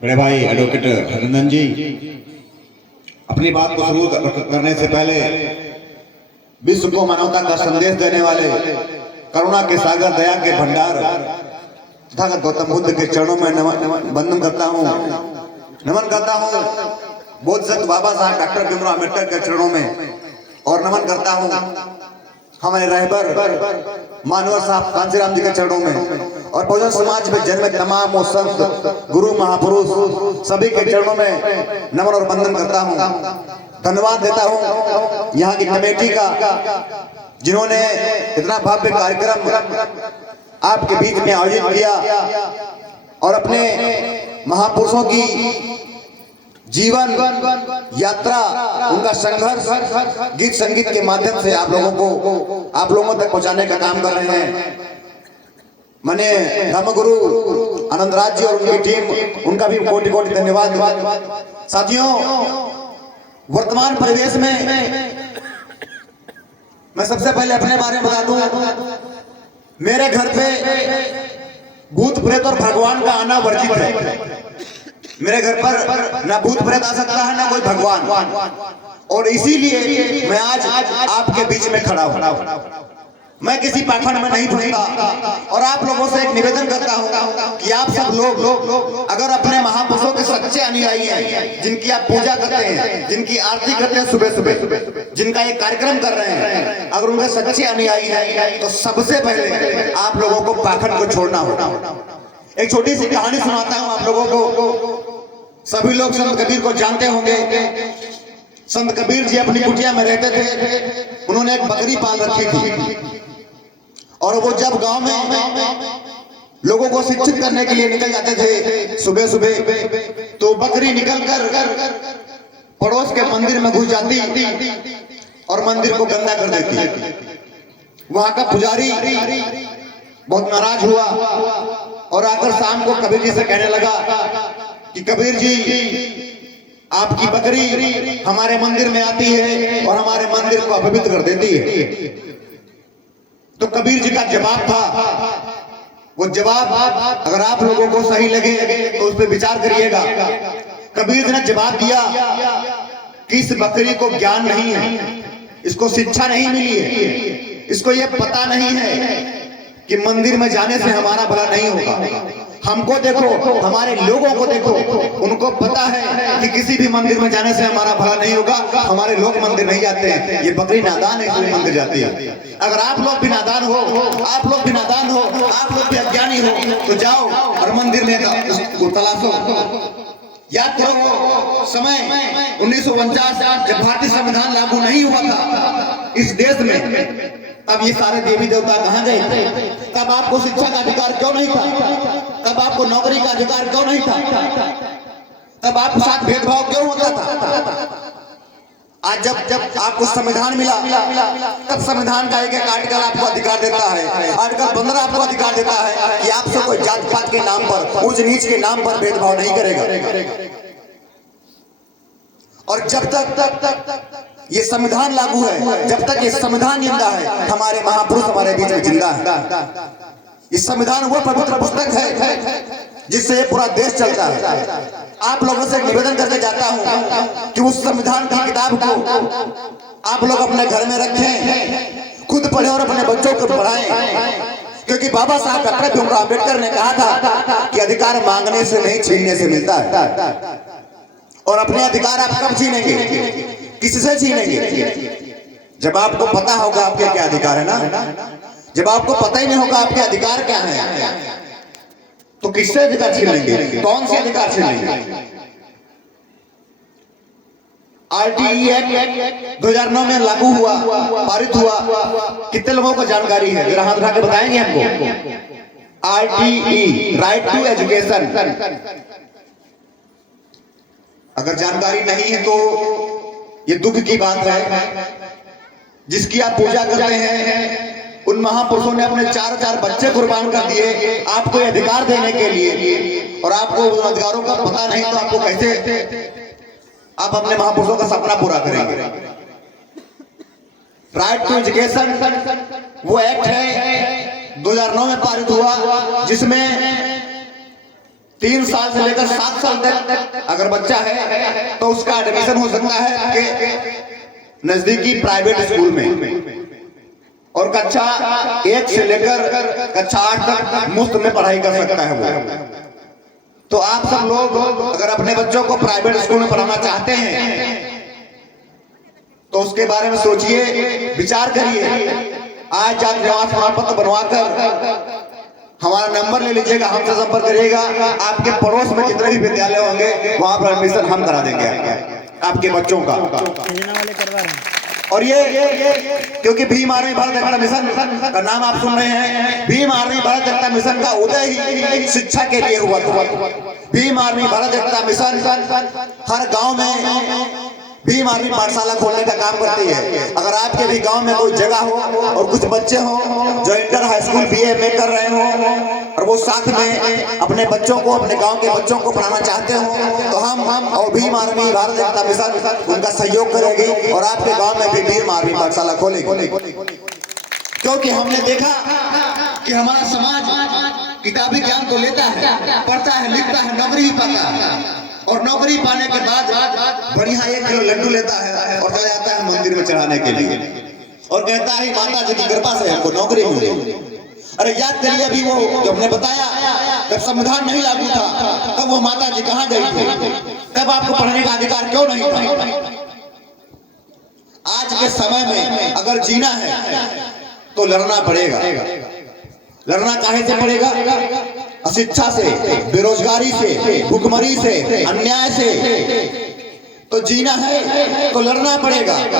बड़े भाई एडवोकेट हरिनंदन जी, अपनी बात को शुरू करने से पहले विश्व को मानवता का संदेश देने वाले करुणा के सागर, दया के भंडार तथागत गौतम बुद्ध के चरणों में वंदन करता हूँ, नमन करता हूँ। बोध संत बाबा साहब डॉक्टर भीमराव अम्बेडकर के चरणों में और नमन करता हूँ हमारे रहबर मानवर साहब कांसीराम जी के चरणों में और बहुजन समाज में जन्मे तमाम वो संत गुरु महापुरुष सभी के चरणों में नमन और वंदन करता हूँ। धन्यवाद देता हूँ यहाँ की कमेटी का, जिन्होंने इतना भव्य कार्यक्रम आपके बीच में आयोजित किया और अपने महापुरुषों की जीवन यात्रा, उनका संघर्ष गीत संगीत के माध्यम से आप लोगों तक पहुंचाने का काम कर रहे हैं। माने धर्मगुरु आनंदराज जी और उनकी टीम, उनका भी कोटि कोटि धन्यवाद। साथियों, वर्तमान परिवेश में मैं सबसे पहले अपने बारे में बता दूं, मेरे घर पे भूत प्रेत और भगवान का आना वर्जित है। मेरे घर पर ना भूत प्रेत आ सकता है ना कोई भगवान, और इसीलिए मैं आज आपके बीच में खड़ा हूं। मैं किसी पाखंड में नहीं पड़ूंगा और आप लोगों से एक निवेदन करता हूं कि आप सब लोग अगर अपने महापुरुषों के सच्चे अनुयायी हैं, जिनकी आप पूजा करते हैं, जिनकी आरती करते हैं सुबह सुबह, जिनका एक कार्यक्रम कर रहे हैं, अगर उनके सच्चे अनुयायी हैं तो सबसे पहले आप लोगों को पाखंड को छोड़ना होगा। एक छोटी सी कहानी सुनाता हूं आप लोगों को। सभी लोग संत कबीर को जानते होंगे। संत कबीर जी अपनी कुटिया में रहते थे। उन्होंने एक बकरी पाल रखी थी और वो जब गांव में लोगों को शिक्षित करने के लिए निकल जाते थे सुबह सुबह, तो बकरी निकलकर पड़ोस के मंदिर में घुस जाती और मंदिर को गंदा कर देती। वहां का पुजारी बहुत नाराज हुआ और आकर शाम को कबीर जी से कहने लगा कि कबीर जी, आपकी बकरी हमारे मंदिर में आती है और हमारे मंदिर को अपवित्र कर देती है। तो कबीर जी का जवाब था, वो जवाब अगर आप लोगों को सही लगे तो उस पर विचार करिएगा। कबीर जी ने जवाब दिया कि इस बकरी को ज्ञान नहीं है, इसको शिक्षा नहीं मिली है, इसको ये पता नहीं है कि मंदिर में जाने से हमारा भला नहीं होगा। हमको देखो, हमारे लोगों को देखो, उनको पता है कि किसी भी मंदिर में जाने से हमारा भला नहीं होगा। हमारे लोग मंदिर नहीं जाते हैं, ये बकरी नादान है इसलिए मंदिर जाती है। अगर आप लोग भी नादान हो, आप लोग भी नादान हो, आप लोग भी अज्ञानी हो, तो जाओ और मंदिर में तलाशो। याद करो समय 1949 जब भारतीय संविधान लागू नहीं हुआ था इस देश में, तब ये सारे देवी देवता कहाँ गए थे? तब आपको शिक्षा का अधिकार क्यों नहीं था? तब आपको नौकरी का अधिकार क्यों नहीं था? तब आपके साथ भेदभाव क्यों होता था? आज जब आपको संविधान मिला, तब संविधान का एक आर्टिकल आपको अधिकार देता है। आर्टिकल 15 आपको अधिकार देता है कि आपसे कोई जात पात के नाम पर, ऊंच नीच के नाम पर भेदभाव नहीं करेगा। और जब तक ये संविधान लागू है, जब तक ये संविधान जिंदा है, हमारे महापुरुष हमारे बीच में जिंदा है। ये संविधान वो पवित्र पुस्तक है जिससे पूरा देश चलता है। आप लोगों से निवेदन करके जाता हूं कि उस संविधान की किताब को आप लोग अपने घर में रखें, खुद पढ़ें और अपने बच्चों को पढ़ाएं, क्योंकि बाबा साहब डॉक्टर भीमराव अम्बेडकर ने कहा था कि अधिकार मांगने से नहीं छीनने से मिलता है। और अपने अधिकार आप कब छीनेंगे, किससे छीनेंगे? जब आपको पता होगा आपके क्या अधिकार है ना। जब आपको पता ही नहीं होगा आपके अधिकार क्या है, तो किससे अधिकार छीन लेंगे? कौन से अधिकार छीन लेंगे? आरटीई एक्ट 2009 में लागू हुआ, पारित हुआ। कितने लोगों को जानकारी है? जरा हाथ उठा के बताएंगे हमको। RTE, right to education. अगर जानकारी नहीं है तो ये दुख की बात है। जिसकी आप पूजा करते हैं, उन महापुरुषों ने अपने 4 बच्चे कुर्बान कर दिए आपको अधिकार देने के लिए, और आपको उन अधिकारों का पता नहीं तो आपको कैसे आप अपने महापुरुषों का सपना पूरा करेंगे? राइट टू एजुकेशन वो एक्ट है 2009 में पारित हुआ, जिसमें 3 साल से लेकर 7 साल तक अगर बच्चा है तो उसका एडमिशन हो सकता है कि नजदीकी प्राइवेट स्कूल में, और कक्षा 1 से लेकर कक्षा 8 तक मुफ्त में पढ़ाई कर सकता है वो। तो आप सब लोग अगर अपने बच्चों को प्राइवेट स्कूल में पढ़ाना चाहते हैं तो उसके बारे में सोचिए, विचार करिए। आज जाति निवास प्रमाण पत्र बनवाकर हमारा नंबर ले लीजिएगा, हमसे संपर्क करिएगा। आपके पड़ोस में जितने भी विद्यालय होंगे वहां पर एडमिशन हम करा देंगे आपके बच्चों का। और ये क्योंकि भीम आर्मी भारत एकता मिशन का नाम आप सुन रहे हैं, भीम आर्मी भारत एकता मिशन का उदय ही शिक्षा के लिए हुआ था। भीम आर्मी भारत एकता मिशन हर गांव में भीम आर्मी पाठशाला खोलने का काम करती है। अगर आपके भी गांव में कोई जगह हो और कुछ बच्चे हो जो इंटर हाई स्कूल BA में कर रहे हो और वो साथ में अपने बच्चों को, अपने गांव के बच्चों को पढ़ाना चाहते हो, तो हम और भीम आर्मी भारत एकता मिशन उनका सहयोग करेगी और आपके गांव में भी भीम आर्मी पाठशाला खोलेगी। क्योंकि हमने देखा कि हमारा समाज किताबी ज्ञान तो लेता है, पढ़ता है, लिखता है, नौकरी भी पाता है, और नौकरी पाने के बाद बढ़िया 1 किलो लड्डू लेता है और चला जाता है मंदिर में चढ़ाने के लिए और कहता है माता जी की कृपा से हमको नौकरी मिली। अरे याद करिए, अभी वो जो हमने बताया जब संविधान नहीं लागू था तब वो माता जी कहाँ गई थी, तब आपको पढ़ने का अधिकार क्यों नहीं था? आज के समय में अगर जीना है तो लड़ना पड़ेगा। लड़ना काहे से पड़ेगा? अशिक्षा से, बेरोजगारी से, भुखमरी से, अन्याय से। तो जीना है तो लड़ना पड़ेगा।